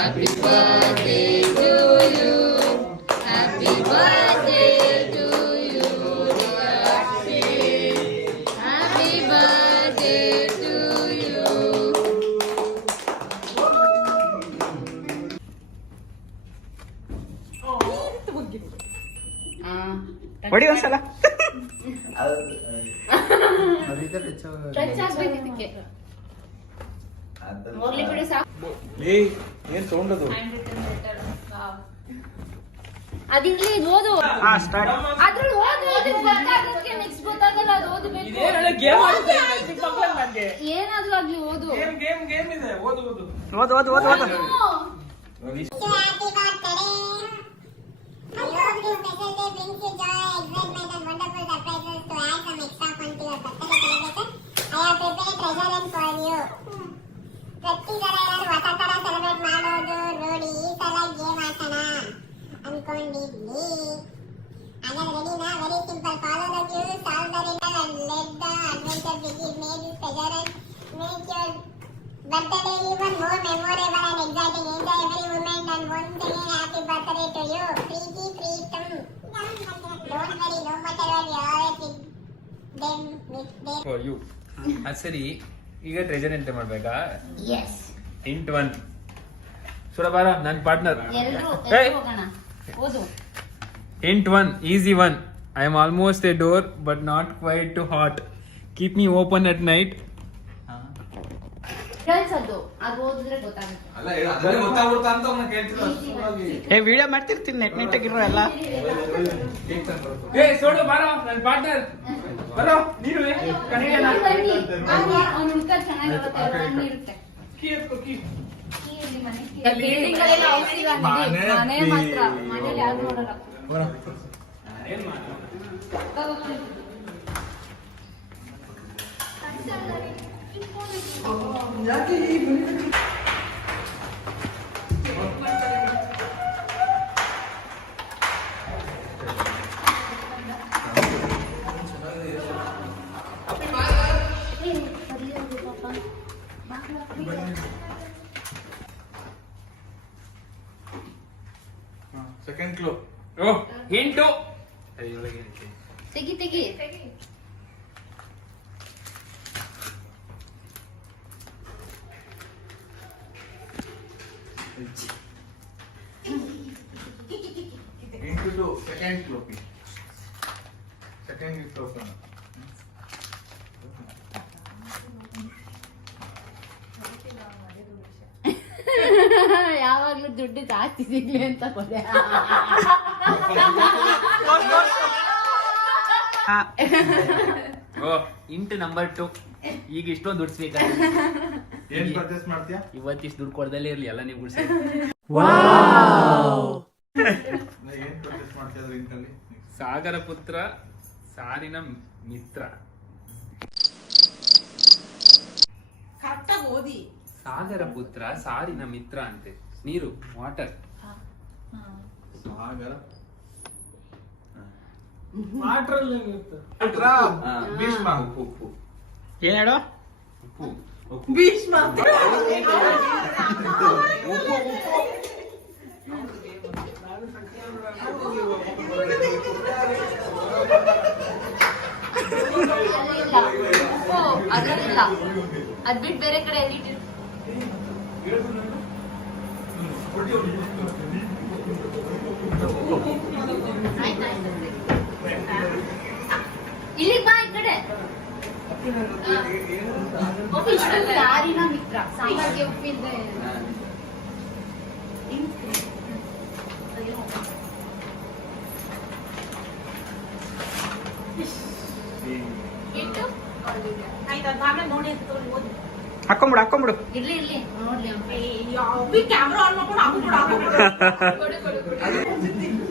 Happy birthday to you. Happy birthday to you, dear Sid. Happy birthday to you. ಹೊಡಿ ಒಂದ್ಸಲ. Touch ಆಗ್ಬೇಕು ಇದಕ್ಕೆ. ಹೋಗ್ಲಿ ಬಿಡಿ ಸಾಕು. ಏನ್ ಸೌಂಡ್ ಅದು? ಅದಿರ್ಲಿ ಓದು. ಹಾ ಸ್ಟಾರ್ಟ್. ಅದ್ರಲ್ಲಿ ಓದು. ಇದಕ್ಕೆ ಗೊತ್ತಾಗಕ್ಕೆ ನೆಕ್ಸ್ಟ್ ಗೊತ್ತಾಗಲ್ಲ, ಅದು ಓದಬೇಕು. ಇದೇನಲ್ಲ ಗೇಮ್ ಆಡ್ತಾ ಇದ್ದೆ ಚಿಕ್ಕ ಮಕ್ಕಳು ನನಗೆ. ಏನಾದ್ರೂ ಆಗ್ಲಿ ಓದು. ಗೇಮ್ ಇದೆ, ಓದು ಓದು. ಓದು ಓದು ಓದು ಓದು. I hope this special day brings you joy, excitement and wonderful surprises to add some extra fun to your birthday celebration. I have prepared treasure for you. ಪ್ರತಿ ಸಲ ಏನಾದ್ರು ಹೊಸ ತರ ಸೆಲೆಬ್ರೇಟ್ ಮಾಡೋದು ನೋಡಿ, ಈ ಸಲ ಗೇಮ್ ಆಡೋಣ ಅನ್ಕೊಂಡಿದ್ವಿ. ಹಾಗಾದ್ರೆ ರೆಡಿನಾ? Very simple. Follow the cues, solve the riddle and let the adventure begin. May this treasure and make your birthday even more memorable and exciting. Enjoy every moment and once again happy birthday to you. Preeti Preetam. Don't worry, no matter what, we always with them. For you. ಸರಿ, ಈಗ treasure entry ಮಾಡ್ಬೇಕಾ? S. Hint 1. ಸುರಬಾರ ನನ್ನ partner. ಎಲ್ಲರೂ ಹೋಗೋಣ. ಓದು. Hint 1, easy one. I am almost a door but not quite too hot. Keep me open at night. ಕಳ್ಸೋದು. ಅದು ಓದಿದ್ರೆ ಗೊತ್ತಾಗುತ್ತೆ. ಅಲ್ಲ ಅದನ್ನೇ ಗೊತ್ತಾಗ್ಬಿಡ್ತಾ ಅಂತ ಅವನು ಕೇಳ್ತಿರೋದು. ಏ ವಿಡಿಯೋ ಮಾಡ್ತಿರ್ತೀನಿ, ನೆಟ್ ಆಗಿರೋ ಎಲ್ಲ. ಏ ಸೋಡು ಬಾರೋ ನನ್ನ ಪಾರ್ಟ್ನರ್. ಬರೋ ನೀನು ಕನೆಗೆ ನಾನು. ಅವನು ಉತ್ತರ ಚೆನ್ನಾಗಿರುತ್ತೆ, ಅವನು ಇರುತ್ತೆ. Key ಎತ್ಕೋ key. ಬಿಲ್ಡಿಂಗ್ ಗಳೆಲ್ಲ ಔಷಧಿ ಮನೆ ಮಾತ್ರ, ಮನೇಲಿ ಯಾರು ನೋಡಲ್ಲ. ಏನ್ ಮಾಡ? Second clue. ಓ ಹಿಂಟು. ತೆಗಿ ತೆಗಿ. Into 2, second clue. Second clue. ಯಾವಾಗ್ಲೂ ದುಡ್ಡು ಜಾಸ್ತಿ ಸಿಗ್ಲಿ ಅಂತ ಕೊಡೆ. ಓ ಇಂಟು ನಂಬರ್ 2. ಈಗ ಇಷ್ಟೊಂದು ದುಡ್ಡು ಸಿಗ್ಬೇಕು. ಏನ್ ಪರ್ಚೇಸ್ ಮಾಡ್ತೀಯಾ? ಇವತ್ತಿಷ್ಟು ದುಡ್ಡು ಕೊಡದಲ್ಲೇ ಇರ್ಲಿ, ಎಲ್ಲ ನೀವು ಗುಡ್ಸಿ. ಏನ್ ಪರ್ಚೇಸ್ ಮಾಡ್ತೀಯ ಅದ್ರ ಇಂಟಲ್ಲಿ? ಸಾಗರ ಪುತ್ರ ಸಾರಿನ ಮಿತ್ರ. ಕರೆಕ್ಟಾಗಿ ಓದಿ. ಸಾಗರ ಪುತ್ರ ಸಾರಿನ ಮಿತ್ರ ಅಂತೆ. ನೀರು, ವಾಟರ್. ಸಾಗರ ಭೀಷ್ಮ. ಉಪ್ಪು. ಏನ್ ಹೇಳೋ? ಉಪ್ಪು. ಭೀಷ್ಮ. ಅದ್ರಲ್ಲ, ಅದ್ ಬಿಟ್ಟು ಬೇರೆ ಕಡೆ ಎಲ್ಲಿ ಇಲ್ಲಿಗೆ ಬಾ, ಈ ಕಡೆ. ಸಾರಿನ ಮಿತ್ರ, ಸಾಂಬಾರ್ಗೆ ಉಪ್ಪಿಲ್ದೆ. ಇಟ್ಟು ಆಯ್ತು, ಅದ್ ಆಮೇಲೆ ನೋಡಿ ಅಂತ ತಗೊಂಡು ಓದಿ. ಹಾಕೊಂಬಿಡು ಹಾಕೊಂಬಿಡು. ಇರ್ಲಿ ಇರ್ಲಿ ನೋಡ್ಲಿ. ಯಾವ್ದು ಕ್ಯಾಮ್ರಾ ಆನ್ ಮಾಡ್ಕೊಂಡು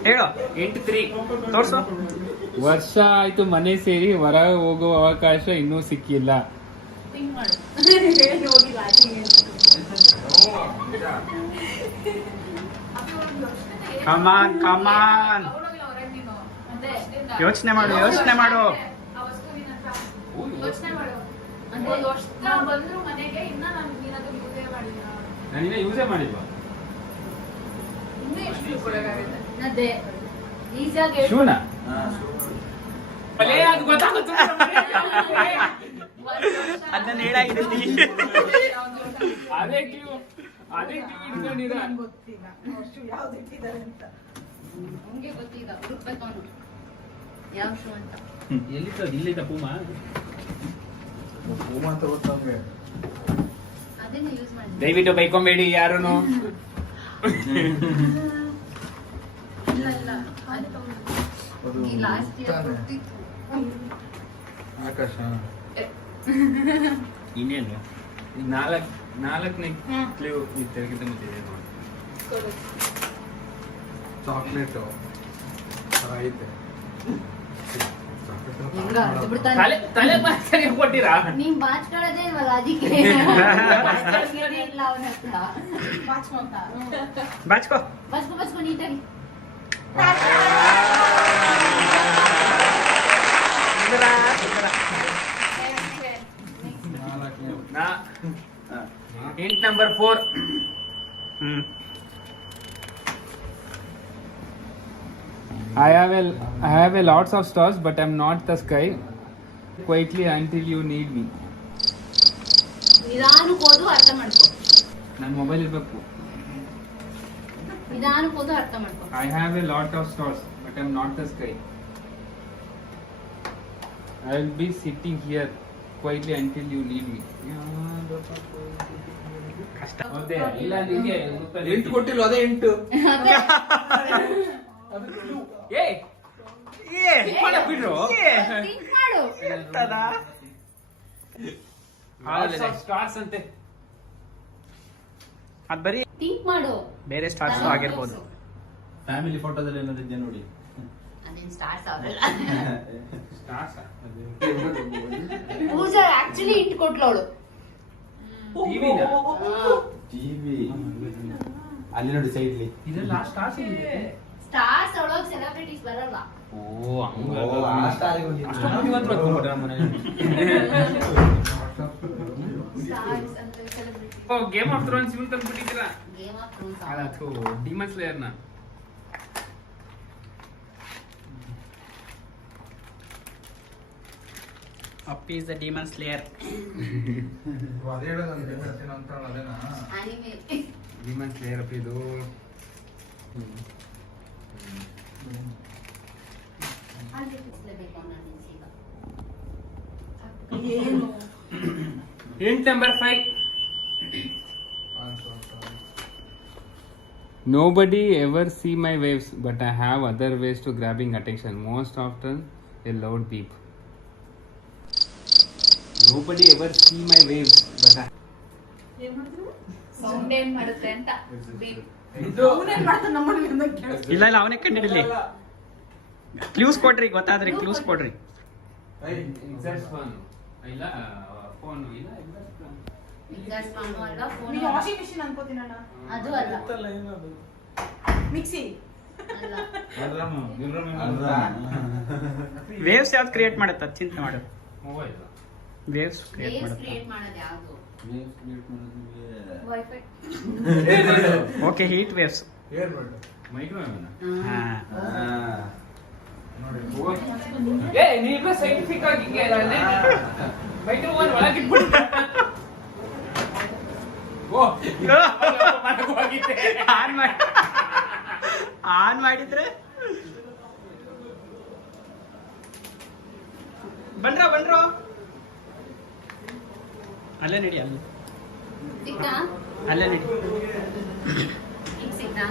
ಹೇಳು. 8-3 ತೋರ್ಸು. ವರ್ಷ ಆಯ್ತು ಮನೆ ಸೇರಿ ಹೊರ ಹೋಗುವ ಅವಕಾಶ ಇನ್ನೂ ಸಿಕ್ಕಿಲ್ಲ. ಹಿಂಗ್ ಮಾಡು. ಹೋಗಿಲ್ಲ. ಕಮಾನ್ ಕಮಾನ್. ಯೋಚನೆ ಮಾಡು ಯೋಚನೆ ಮಾಡು. ನಾನಿನ್ನ ಯೂಸೇ ಮಾಡಿಲ್ವಾ? ಅದೇ ಈಸಿಯಾಗಿ ಶೂನ ಹಾ, ಅದು ಗೊತ್ತಾಗುತ್ತೆ ಅದನ್ನ ಹೇಳಾಗಿದ್ದೀನಿ. ಅದೇ ಕ್ಯೂ ಇಟ್ಕೊಂಡಿರ ಗೊತ್ತಿಲ್ಲ ಅಷ್ಟು ಯಾವ್ದು ಇಟ್ಟಿದ್ದಾರೆ ಅಂತ. ಹಂಗೆ ಗೊತ್ತಿಲ್ಲ ಹುಡುಕ್ಬೇಕು ಅವನು ಯಾವ ಶೂ ಅಂತ. ಇಲ್ಲಿದ್ದ ಪೂಮ ಹೂವು ಅಂತ ಗೊತ್ತು ನಮ್ಗೆ. ಅದನ್ನ ಯೂಸ್ ಮಾಡಿ. ದಯವಿಟ್ಟು ಬೈಕೊಂಬೇಡಿ ಯಾರುನು. ಇಲ್ಲ ಇಲ್ಲ ಅದು ಅದು ಈ ಲಾಸ್ಟ್ ಇಯರ್ ತಾನೆ. ಕೊಟ್ಟಿತ್ತು. ಆಕಾಶ ಇನ್ನೇನು ಈಗ ನಾಲ್ಕನೇ ಕ್ಲೂ ಇದಕ್ಕಿಂತ ಮುಂಚೆ ಇದೆ ನೋಡಿ. ಚಾಕ್ಲೇಟು ಐತೆ. ಹಿಂಗ ಅದು ಬಿಡ್ತಾನೆ. ತಲೆ ಬಾಚ್ಕೊಂಡು ಕೊಟ್ಟಿರಾ? ನೀನ್ ಬಾಚ್ಕೊಳ್ಳೋದೇ ಇಲ್ವಲ್ಲ ಅದಕ್ಕೆ ಬಾಚ್ಕೊಳ್ಳೋದೇ ಇಲ್ಲ ಅವನ ಹತ್ರ. ಬಾಚ್ಕೊಂತ. ಬಾಚ್ಕೋ. ಬಸ್ಕೊ ನೀಟಾಗಿ. Hint number 4. I have a lots of stars, but I'm not the sky. Quietly until you need me. ನಿಧಾನಕ್ಕೆ ಓದು ಅರ್ಥ ಮಾಡ್ಕೊ. ನನ್ನ ಮೊಬೈಲ್ ಇರಬೇಕು. ನಿಧಾನಕ್ಕೆ ಓದು ಅರ್ಥ ಮಾಡ್ಕೊ. I have a lot of stars, but I'm not the sky. I will be sitting here quietly until you need me. ಕಷ್ಟ. ಇಲ್ಲ ನಿಮಗೆ ಎಂಟು ಕೊಟ್ಟಿಲ್ವ? ಅದೇ ಎಂಟು. ಬಿಡ್ರು Think ಮಾಡು. ಸ್ಟಾರ್ಸ್ ಅಂತೆ. ಅದ್ ಬರೀ Think ಮಾಡು. ಬೇರೆ ಸ್ಟಾರ್ಸ್ ಆಗಿರ್ಬೋದು. ಫ್ಯಾಮಿಲಿ ಫೋಟೋದಲ್ಲಿ ಏನಾದ್ರು ಇದೆಯಾ ನೋಡಿ. ಅದೇನ್ ಸ್ಟಾರ್ಸ್ ಆಗಲ್ಲ. ಸ್ಟಾರ್ಸ್ ಪೂಜಾ ಆಕ್ಚುಲಿ ಇಟ್ಟು ಕೊಟ್ಲು ಅವಳು. ಟಿವಿನ ಟಿವಿ ಅಲ್ಲಿ ನೋಡಿ ಸೈಡ್ಲಿ. ಇದೆಲ್ಲ ಸ್ಟಾರ್ಸ್ ಇದೆ. ಸ್ಟಾರ್ಸ್ ಒಳಗೆ ಸೆಲೆಬ್ರಿಟೀಸ್ ಬರಲ್ಲ. ಓ ಸ್ಟಾರ್ಸ್ ಅಂತ ಸೆಲೆಬ್ರಿಟಿ. ಗೇಮ್ ಆಫ್ ಥ್ರೋನ್ಸ್ ಇವನ್ ತಂದ್ಬಿಟ್ಟಿದ್ದೀರಾ? Game of Thrones. ಅದು ಡಿಮನ್ ಸ್ಲೇಯರ್ನ. ಅಪ್ಪಿ ಇಸ್ ದ ಡಿಮನ್ ಸ್ಲೇಯರ್. ಅದೇ ಹೇಳೋದು ಅಂತ ಅದೇನಾ? ಅನಿಮೆ. ಡಿಮನ್ ಸ್ಲೇಯರ್ ಅಪ್ಪ ಇದು. ಅಲ್ಲಿ ಫಿಕ್ಸ್ಲೇಬೇಕು ನಾನು ಈಗ. ಏನು Hint number 5. Nobody ever see my waves, but I have other ways to grabbing attention. Most often, a loud beep. Nobody ever see my waves, but I. ಏನ್ ಮಾಡಿದ್ರು? ಸೌಂಡ್ ಏನ್ ಮಾಡುತ್ತೆ ಅಂತ. ಅವ್ನೇನ್ ಮಾಡ್ತಾನೆ ನಮ್ಮಲ್ಲಿ ಅಂತ ಕೇಳ್ತಾರೆ. ಇಲ್ಲ ಅವನೇ ಕಂಡಿಡಲಿ. ಕ್ಲೂಸ್ ಕೊಡ್ರಿ, ಗೊತ್ತಾದ್ರಿ ಕ್ಲೂಸ್ ಕೊಡ್ರಿ. Exhaust fan. ಇಲ್ಲ ಫೋನ್ ಇಲ್ಲ ಎಕ್ಸಾಸ್ಟ್ ಮಾಡು ಅಲ್ಲ ಫೋನ್. ನೀನು ವಾಷಿಂಗ್ ಮಿಷಿನ್ ಅನ್ಕೋತೀನಣ್ಣ. ಅದು ಅಲ್ಲ. ಮಿಕ್ಸಿ ಅಲ್ಲ. ವೇವ್ಸ್ ಯಾವ್ದು ಕ್ರಿಯೇಟ್ ಮಾಡುತ್ತೆ ಅದು ಚಿಂತೆ ಮಾಡು. ಮೊಬೈಲ್. ವೇವ್ಸ್ ಕ್ರಿಯೇಟ್ ವೇವ್ಸ್ ಮಾಡುತ್ತೆ. ಕ್ರಿಯೇಟ್ ಮಾಡೋದು ಯಾವುದು? Wifi. Okay, heat waves. Microwave. ಹಾ. ಏ ನೀನು ಸೈಂಟಿಫಿಕ್ ಆಗಿ ಹಿಂಗೆ ಮೈಕ್ರೋವೇವ್ ಒಳಗೆ ಇಟ್ಬಿಟ್ಟು. ಓ ಆನ್ ಮಾಡಿದ್ರೆ ಬನ್ರೋ ಅಲ್ಲೇ ನಡಿ, ಅಲ್ಲೇ ಸಿಕ್ತಾ? ಅಲ್ಲೇ ನಡಿ. ಈಗ ಸಿಕ್ತಾ?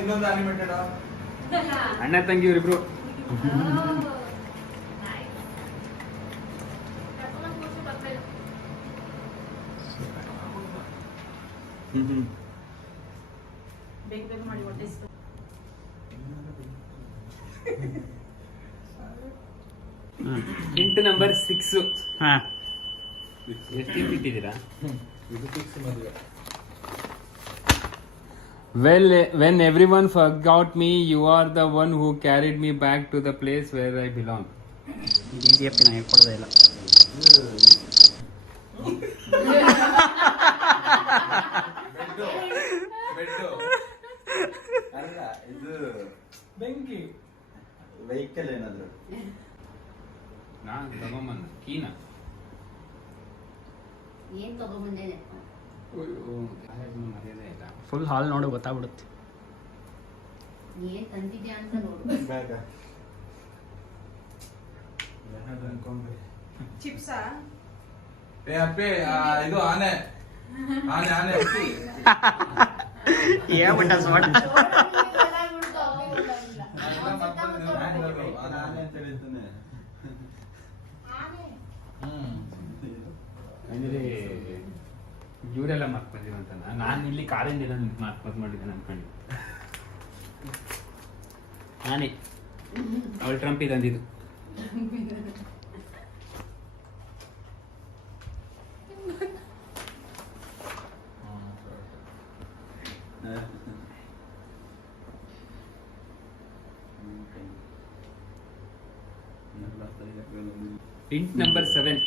ಇನ್ನೊಂದು ಅನಿಮೇಟೆಡ್ ಅಣ್ಣ ತಂಗಿ ಇವರಿಬ್ರು. ಬೇಗ ಬೇಗ ಮಾಡಿ ಹೊಟ್ಟೆ ಹಸ್ದು. Hint number 6. ಹಾ, ಎಷ್ಟು ಇಟ್ಟಿದ್ದೀರಾ? ಇದು ಫಿಕ್ಸ್ ಮದುವೆ. When everyone forgot me, you are the one who carried me back to the place where I belong. BJP ನನಗೆ ಕೊಡೋದೇ ಇಲ್ಲ. ನಾನು ತಗೊಂಬನ್ನ ಕೀನ ಏನ್ ತಗೊಂಡ್ಬಂದೇನೆ ಮರ್ಯಾದೆ ಇಲ್ಲ. ಫುಲ್ ಹಾಲ್ ನೋಡು ಗೊತ್ತಾಗ್ಬಿಡುತ್ತೆ. ಏನ್ ತಂದಿದ್ಯಾ ಅಂತ ನೋಡು. ಚಿಪ್ಸಾ ಅಪ್ಪಿ ಇದು ಆನೆ ಆನೆ ಆನೆ ಅಪ್ಪಿ ಏನ್ಬಿಟ್ಟ ಸ್ಮಾರ್ಟ್. ಆನೆ ಅಂತ ಹೇಳ್ತಾನೆ. ಅಂದ್ರೆ ಇವರೆಲ್ಲ ಮಾರ್ಕ್ ಬಂದಿರಂತ ನಾನು ಇಲ್ಲಿ ಕಾರಿಂದ ಮಾರ್ಕ್ ಮಾಡಿದ್ದೇನೆ ಅನ್ಕೊಂಡು ನಾನೇ ಅವಳು ಟ್ರಂಪ್ ತಂದಿದ್ದು. Hint number 7.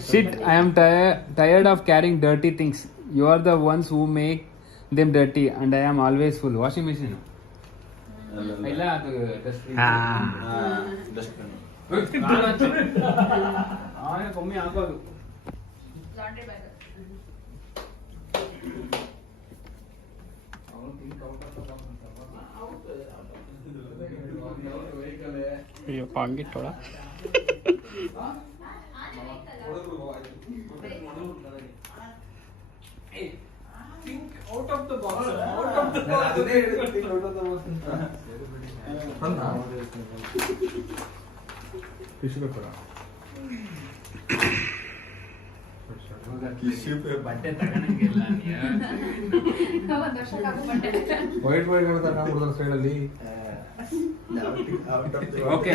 Shit, I am tired of carrying dirty things. You are the ones who make them dirty and I am always full. Washing machine. ಇಲ್ಲ ಅದು ಕಮ್ಮಿ ಆಗೋದು. Laundry bag. ಅಯ್ಯಪ್ಪ ಹಂಗಿಟ್ಟೋಳ. Out of the box out of the box ಅದೇ ಹೇಳ್ತೀನಿ out of the box ಅಂತ tissue paper ಬಟ್ಟೆ ತಗೊಂಡಂಗಿಲ್ಲ ಒಂದ್ ವರ್ಷಕ್ಕೆ ಹಾಕೋ ಬಟ್ಟೆ. ವೈಟ್ ವೈಟ್ ತಗೊಂಡ್ಬಿಡ್ತಾರೆ ಸೈಡ್ ಅಲ್ಲಿ. ಓಕೆ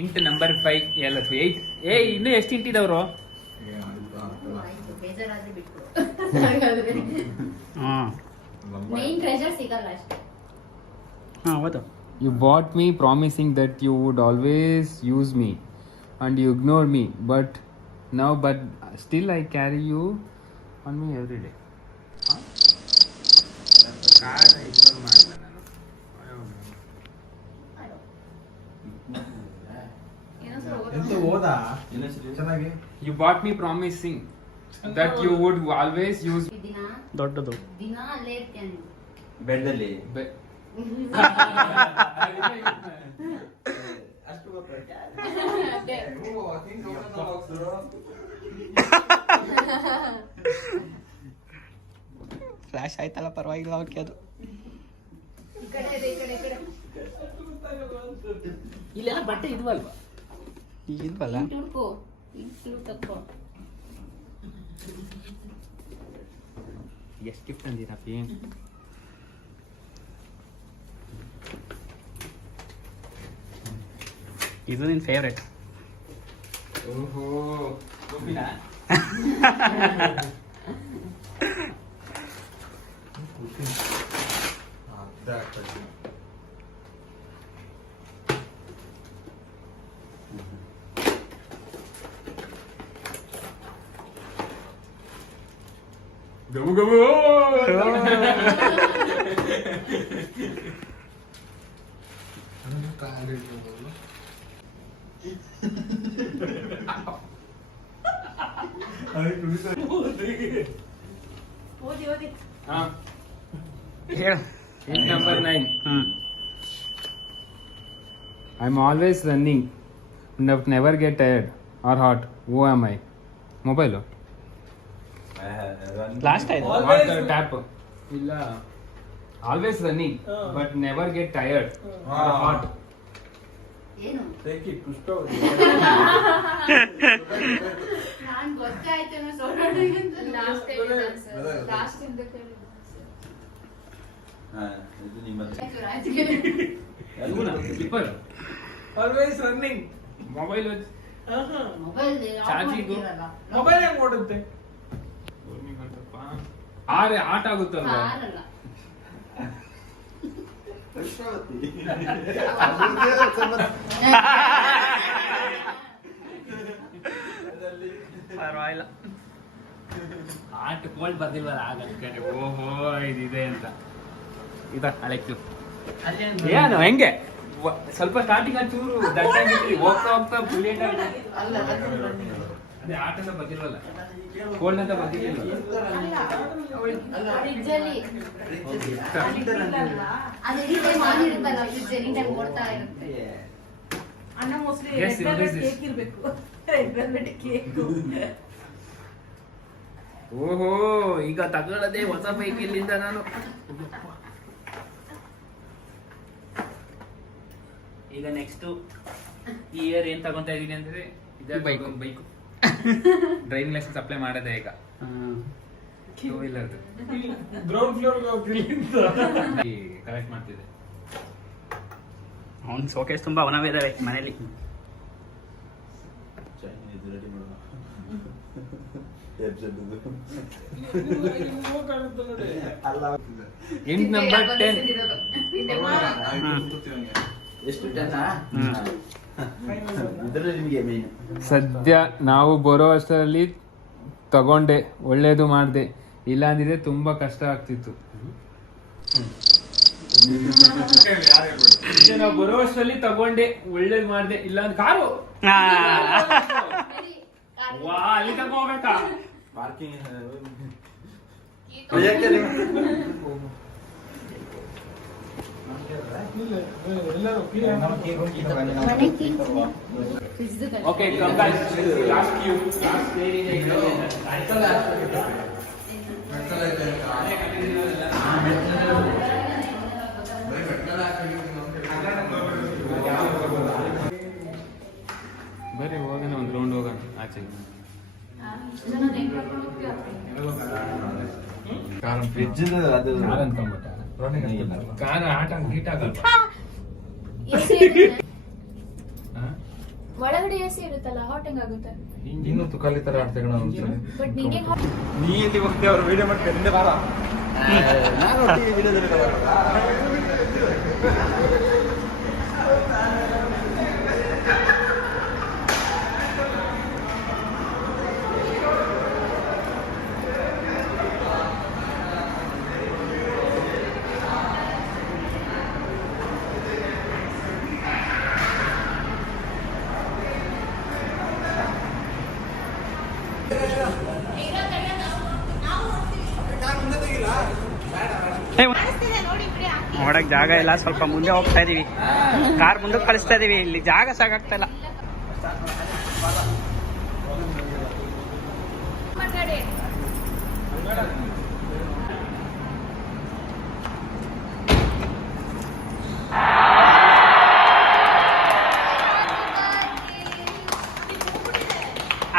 ಇಂಟ್ ನಂಬರ್ 5 ಎಲ್ಲ 8. ಇನ್ನು ಎಷ್ಟು ಇಂಟಿದವರು? ಆಯ್ತು, ಬೇಜಾರಾದ್ರೆ ಬಿಟ್ಬಿಡು. ಹಾಗಾದ್ರೆ ಹಾಂ ಮೇನ್ ಟ್ರೆಜರ್ ಸಿಗಲ್ಲ ಅಷ್ಟೇ. ಹಾಂ ಹೌದು. You bought me promising that you would always use me and you ignored me but still I carry you on me every day. ಎಂತ ಓದಾ ಚೆನ್ನಾಗಿ. You bought me promising that you would always use ದಿನ ದೊಡ್ಡದು. ದಿನ ಅಲ್ಲೇ ಇರ್ತೀಯ ನೀನು. Bed ಅಲ್ಲಿ be- ಅಷ್ಟು ಅದೇ. ಫ್ಲಾಶ್ ಆಯ್ತಲ್ಲ, ಪರವಾಗಿಲ್ಲ. ಓಕೆ, ಅದು ಈ ಕಡೆ ಇದೆ, ಈ ಕಡೆ, ಈ ಕಡೆ. ಇಲ್ಲೆಲ್ಲ ಬಟ್ಟೆ ಇದ್ವಲ್ವಾ? ಈಗ ಇಲ್ವಲ್ಲ. ಹಿಂಗ್ ತುಳ್ಕೊ, ಹಿಂಗ್ ತುಳ್ಕೊ. ಎಷ್ಟು ಗಿಫ್ಟ್ ಅಂದಿರಪ್ಪಿ? ಇದು ನಿನ್ ಫೇವ್ರೇಟ್. ಓಹೋ ಗೋಪಿನ ಗಬು ಗಬು ಓದಿ ಓದಿ. ಹೇಳು. ನಂಬರ್ 9. ಹ್ಞೂ I'm always running and I never get tired or hot. Who am I? Mobile. Last ಆಯ್ತು. What tap? ಇಲ್ಲ. Always running but never get tired or hot. ಏನು? ನಾನ್ ಗೊತ್ತಾಯ್ತೇನೋ ಸೋಡೋಡಿಗೆ ಅಂತ ಲಾಸ್ಟ್ ಲಾಸ್ಟ್ ಇಂದ ಇದು ನಿಮ್ಮದು. Keeper. Always running. Mobile. Mobile Charging. Mobile ಹೆಂಗ್ ಓಡುತ್ತೆ? ಆಟ ಆಗುತ್ತಲ್ವಾ? ಕಾರಲ್ಲ. ಪರವಾಗಿಲ್ಲ. ಆಟ ಕೋಲ್ಡ್ ಬರ್ದಿಲ್ವಲ್ಲ ಆಗ ಓಹೋ ಇದಿದೆ ಅಂತ. ಇದು ಹಳೆ ಕ್ಲೂ. ಏನು ಹೆಂಗೆ ಸ್ವಲ್ಪ ಸ್ಟಾರ್ಟಿಂಗ್ ಚೂರು ದಟ್ಟ ಆಗಿತ್ತು, ಹೋಗ್ತಾ ಹೋಗ್ತಾ ಬುಲೆಟ್ ಅಲ್ಲ ಅದ್ರ ಬನ್ನಿ. ಅದೇ ಆಟದ ಬಂದಿಲ್ವಲ್ಲ, ಕೋಲ್ಡ್ ಅಂತ ಬಂದಿಲ್ಲ. ಫ್ರಿಡ್ಜ್ ಅಲ್ಲಿ ಅದು anytime on ಇರುತ್ತಲ್ಲ, ಫ್ರಿಡ್ಜ್ ಎನಿ ಟೈಮ್ ಓಡ್ತಾ ಇರುತ್ತೆ. ಅಣ್ಣ mostly Yes, red velvet yes. Cake ಇರ್ಬೇಕು. Red velvet cake. ಓಹೋ, ಈಗ ತಗೊಳ್ಳದೆ ಹೊಸ ಬೈಕ್ ಇಲ್ಲಿಂದ ನಾನು. ಈಗ ನೆಕ್ಸ್ಟ್ ಈ ಇಯರ್ ಏನ್ ತಗೊಂತಾ ಇದೀನಿ ಅಂದ್ರೆ ಬೈಕ್ ಡ್ರೈವಿಂಗ್ ಲೈಸೆನ್ಸ್ ಅಪ್ಲೈ ಮಾಡದೆ ಈಗ two wheeler ground floor collect ಮಾಡ್ತಿದ್ದೆ. ಅವ್ನು ಶೋಕೇಸ್ ತುಂಬಾ ಅವನವೇ ಇದಾವೆ ಮನೇಲಿ. ಎಂಟ್ ನಂಬರ್ 10. ಎಷ್ಟು ಇದರಲ್ಲಿ ನಿಮಗೆ ಮೇನ್ ಸದ್ಯ ನಾವು ಬರೋ ಅಷ್ಟರಲ್ಲಿ ತಗೊಂಡೆ, ಒಳ್ಳೇದು ಮಾಡಿದೆ, ಇಲ್ಲ ಅಂದಿದ್ರೆ ತುಂಬಾ ಕಷ್ಟ ಆಗ್ತಿತ್ತು. ಈಗ ನಾವು ಬರೋ ಅಷ್ಟರಲ್ಲಿ ತಗೊಂಡೆ, ಒಳ್ಳೇದು ಮಾಡಿದೆ, ಇಲ್ಲ ಅಂದ್ರೆ ಕಾರು ವಾ ಅಲ್ಲಿ ತಗೋಬೇಕಾ? Parking okay, come back. Last cue, last player ಇದೆ. ಬರ್ರಿ ಹೋಗೋಣ, ಒಂದು ರೌಂಡ್ ಹೋಗೋಣ ಆಚೆ. ಫ್ರಿಡ್ಜ್ ಅದು ಕಾರ್ ಆಟ ಹೀಟ್ ಆಗಲ್ಲ. ಒಳಗಡೆ ಎಸಿ ಇರುತ್ತಲ್ಲ, ಹಾಟ್ ಹೆಂಗ್ ಆಗುತ್ತೆ? ಇನ್ನೊಂದು ಕಲಿ ತರ ಆಡ್ತೇವೆ ನಾವು ಒಂದ್ಸಲ. ಬಟ್ ನಿಂಗೆ ನೀ ಇಲ್ಲಿ ಹೋಗ್ತೇವೆ, ಅವ್ರು ವಿಡಿಯೋ ಮಾಡ್ತಾರೆ, ಹಿಂದೆ ಬಾರ. ನಾನು ವಿಡಿಯೋದಲ್ಲಿ ನೋಡಕ್ ಜಾಗ ಇಲ್ಲ, ಸ್ವಲ್ಪ ಮುಂದೆ ಹೋಗ್ತಾ ಇದೀವಿ, ಕಾರ್ ಮುಂದಕ್ಕೆ ಕಳಿಸ್ತಾ ಇದೀವಿ, ಇಲ್ಲಿ ಜಾಗ ಸಾಕಾಗ್ತಾ ಇಲ್ಲ.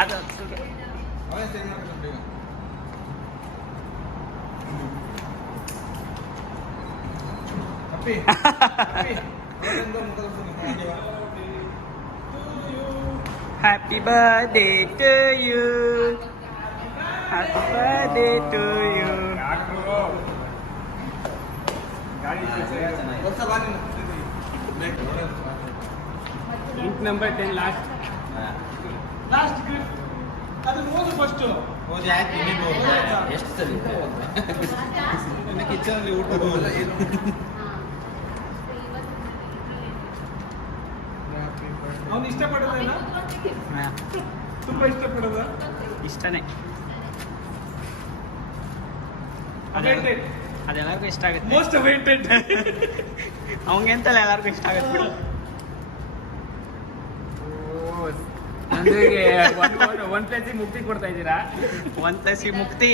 ಅದು Happy birthday to you. Happy birthday to you. Int number 10 last. Last gift ಅದು ಹೋದ ಫಸ್ಟ್ ಹೋಗಿ ಆಯ್ತು. ಎಷ್ಟು ಸಲ ಕಿಚನಲ್ಲಿ ಊಟ ಅವ್ನು ಇಷ್ಟಪಡೋದೇನ? ತುಂಬಾ ಇಷ್ಟಪಡೋದ? ಇಷ್ಟನೇ, Awaited. ಅದೆಲ್ಲರಿಗೂ ಇಷ್ಟ ಆಗುತ್ತೆ. Most awaited. ಅವಂಗೆ ಅಂತಲ್ಲ ಎಲ್ಲರಿಗೂ ಇಷ್ಟ ಆಗುತ್ತೆ ಬಿಡು. ಅಂದ್ರೆ ಒನ್ ಪ್ಲೇಸ್ ಮುಕ್ತಿ ಕೊಡ್ತಾ ಇದ್ದೀರಾ? ಒನ್ ಪ್ಲಸ್ ಮುಕ್ತಿ.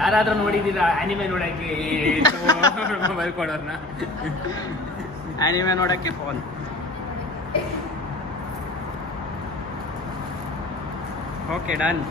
ಯಾರಾದ್ರೂ ನೋಡಿದೀರಾ ಆನಿಮೆ ನೋಡಕ್ಕೆ ಮೊಬೈಲ್ ಕೊಡೋರ್ನ? ಆನಿಮೆ ನೋಡಕ್ಕೆ ಫೋನ್. Okay, done.